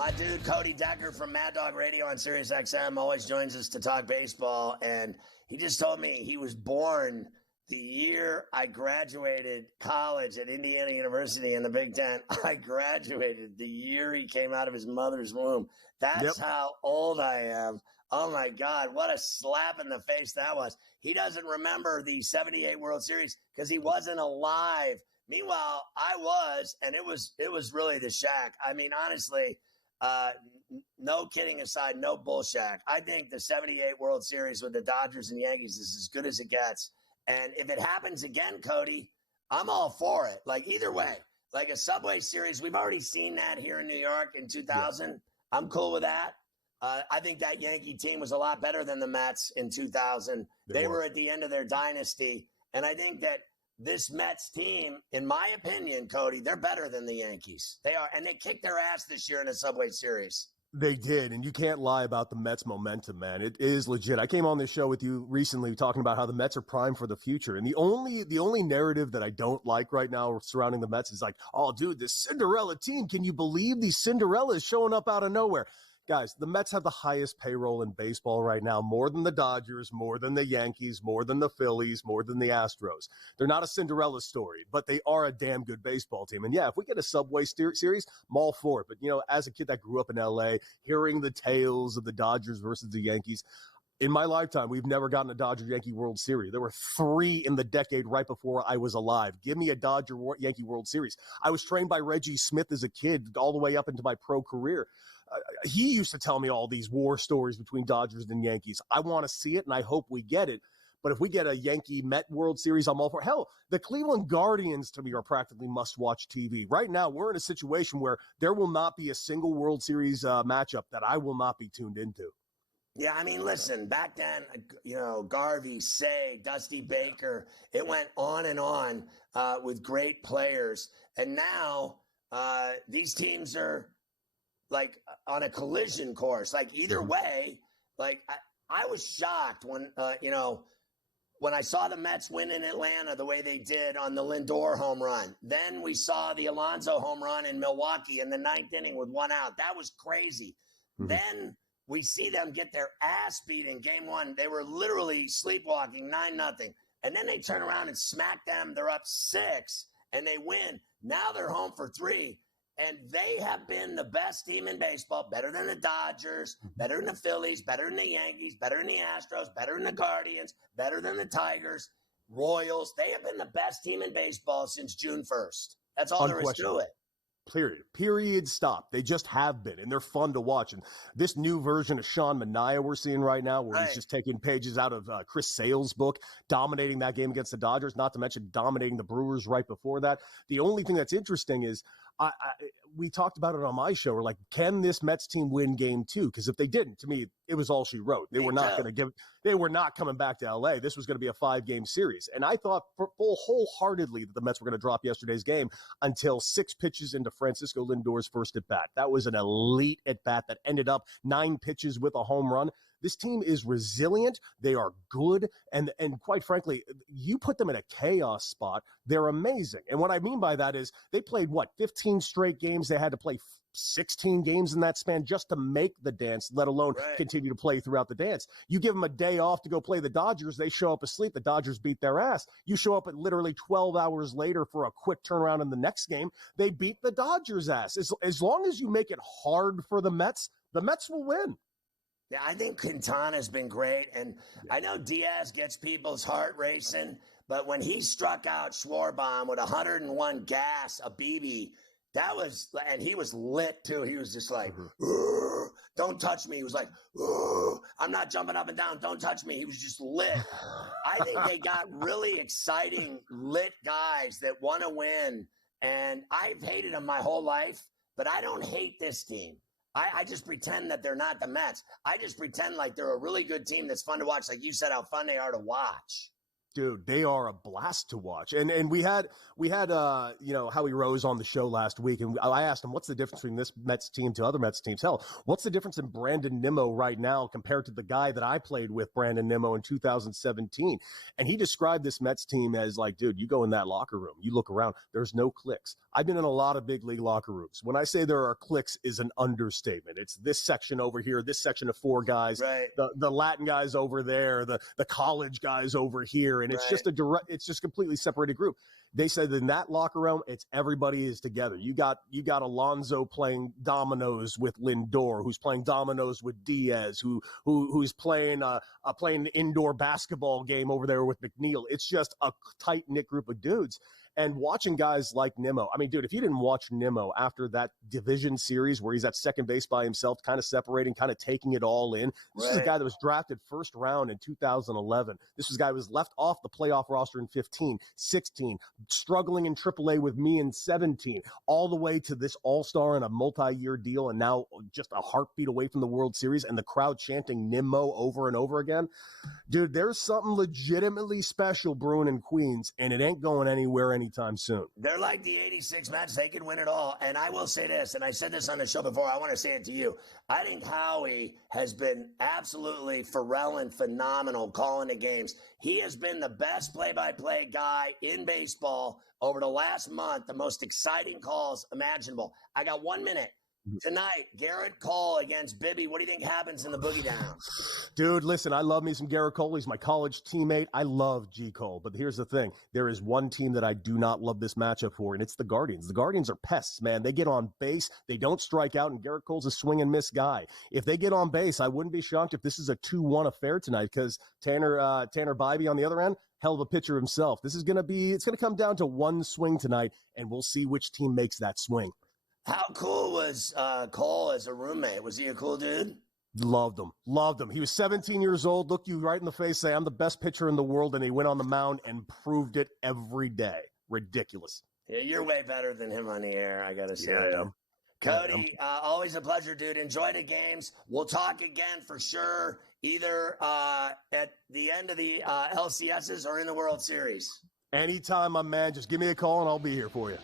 My dude, Cody Decker from Mad Dog Radio on Sirius XM always joins us to talk baseball. And he just told me he was born the year I graduated college at Indiana University in the Big Ten. I graduated the year he came out of his mother's womb. That's how old I am. Oh, my God. What a slap in the face that was. He doesn't remember the 78 World Series because he wasn't alive. Meanwhile, I was, and it was really the Shaq. I mean, honestly, no kidding aside, no bullshit. I think the 78 World Series with the Dodgers and Yankees is as good as it gets. And if it happens again, Cody, I'm all for it. Like either way, like a Subway Series, we've already seen that here in New York in 2000. Yeah. I'm cool with that. I think that Yankee team was a lot better than the Mets in 2000. They were at the end of their dynasty. And I think that this Mets team, in my opinion, Cody, they're better than the Yankees. They are, and they kicked their ass this year in the Subway Series. They did, and you can't lie about the Mets' momentum, man. It is legit. I came on this show with you recently talking about how the Mets are primed for the future, and the only narrative that I don't like right now surrounding the Mets is like, oh, dude, this Cinderella team, can you believe these Cinderellas showing up out of nowhere? Guys, the Mets have the highest payroll in baseball right now, more than the Dodgers, more than the Yankees, more than the Phillies, more than the Astros. They're not a Cinderella story, but they are a damn good baseball team. And, yeah, if we get a Subway Series, I'm all for it. But, you know, as a kid that grew up in L.A., hearing the tales of the Dodgers versus the Yankees, in my lifetime, we've never gotten a Dodger-Yankee World Series. There were 3 in the decade right before I was alive. Give me a Dodger-Yankee World Series. I was trained by Reggie Smith as a kid all the way up into my pro career. He used to tell me all these war stories between Dodgers and Yankees. I want to see it, and I hope we get it. But if we get a Yankee-Met World Series, I'm all for it. Hell, the Cleveland Guardians, to me, are practically must-watch TV. Right now, we're in a situation where there will not be a single World Series matchup that I will not be tuned into. Yeah, I mean, listen, back then, you know, Garvey, Say, Dusty Baker, it went on and on with great players. And now these teams are like on a collision course. Like either way, like I was shocked when, when I saw the Mets win in Atlanta the way they did on the Lindor home run. Then we saw the Alonso home run in Milwaukee in the 9th inning with 1 out. That was crazy. Mm-hmm. Then we see them get their ass beat in game 1. They were literally sleepwalking 9-0. And then they turn around and smack them. They're up 6 and they win. Now they're home for 3. And they have been the best team in baseball, better than the Dodgers, better than the Phillies, better than the Yankees, better than the Astros, better than the Guardians, better than the Tigers, Royals. They have been the best team in baseball since June 1st. That's all there is to it. Period. Stop. They just have been, and they're fun to watch. And this new version of Sean Manaea we're seeing right now, where he's just taking pages out of Chris Sale's book, dominating that game against the Dodgers, not to mention dominating the Brewers right before that. The only thing that's interesting is we talked about it on my show. We're like, can this Mets team win game 2? Because if they didn't, to me, it was all she wrote. They were not coming back to LA. This was going to be a 5-game series. And I thought wholeheartedly that the Mets were going to drop yesterday's game until 6 pitches into Francisco Lindor's first at bat. That was an elite at bat that ended up 9 pitches with a home run. This team is resilient. They are good. And quite frankly, you put them in a chaos spot, they're amazing. And what I mean by that is they played, 15 straight games. They had to play 16 games in that span just to make the dance, let alone continue to play throughout the dance. You give them a day off to go play the Dodgers. They show up asleep. The Dodgers beat their ass. You show up at literally 12 hours later for a quick turnaround in the next game. They beat the Dodgers' ass. As long as you make it hard for the Mets will win. Yeah, I think Quintana's been great, and I know Diaz gets people's heart racing, but when he struck out Schwarber with 101 gas, a BB, that was, and he was lit too. He was just like, don't touch me. He was like, I'm not jumping up and down. Don't touch me. He was just lit. I think they got really exciting, lit guys that want to win, and I've hated them my whole life, but I don't hate this team. I just pretend that they're not the Mets. I just pretend like they're a really good team that's fun to watch. Like you said, how fun they are to watch. Dude, they are a blast to watch. And we had Howie Rose on the show last week, and I asked him, what's the difference between this Mets team to other Mets teams? Hell, what's the difference in Brandon Nimmo right now compared to the guy that I played with, Brandon Nimmo, in 2017? And he described this Mets team as like, dude, you go in that locker room, you look around, there's no cliques. I've been in a lot of big league locker rooms. When I say there are cliques is an understatement. It's this section over here, this section of four guys, right. the Latin guys over there, the college guys over here. And it's right. it's just completely separated group. They said in that locker room, it's everybody is together. You got Alonso playing dominoes with Lindor, who's playing dominoes with Diaz, who's playing an indoor basketball game over there with McNeil. It's just a tight knit group of dudes. And watching guys like Nimmo, I mean, dude, if you didn't watch Nimmo after that division series where he's at second base by himself, kind of separating, kind of taking it all in, this is a guy that was drafted first round in 2011. This was a guy who was left off the playoff roster in 15, 16, struggling in AAA with me in 17, all the way to this all-star in a multi-year deal, and now just a heartbeat away from the World Series, and the crowd chanting Nimmo over and over again. Dude, there's something legitimately special brewing in Queens, and it ain't going anywhere anytime soon. They're like the 86 Mets. They can win it all. And I will say this, and I said this on the show before, I want to say it to you. I think Howie has been absolutely Pharrell phenomenal calling the games. He has been the best play-by-play guy in baseball over the last month, the most exciting calls imaginable. I got 1 minute. Tonight, Garrett Cole against Bibby. What do you think happens in the Boogie Down? Dude, listen, I love me some Garrett Cole. He's my college teammate. I love G. Cole. But here's the thing. There is one team that I do not love this matchup for, and it's the Guardians. The Guardians are pests, man. They get on base. They don't strike out, and Garrett Cole's a swing and miss guy. If they get on base, I wouldn't be shocked if this is a 2-1 affair tonight, because Tanner Bybee on the other end, hell of a pitcher himself. It's going to come down to one swing tonight, and we'll see which team makes that swing. How cool was Cole as a roommate? Was he a cool dude? Loved him. He was 17 years old, looked you right in the face, say, I'm the best pitcher in the world, and he went on the mound and proved it every day. Ridiculous. Yeah, you're way better than him on the air, I got to say. Yeah, Cody, always a pleasure, dude. Enjoy the games. We'll talk again for sure, either at the end of the LCSs or in the World Series. Anytime, my man. Just give me a call, and I'll be here for you.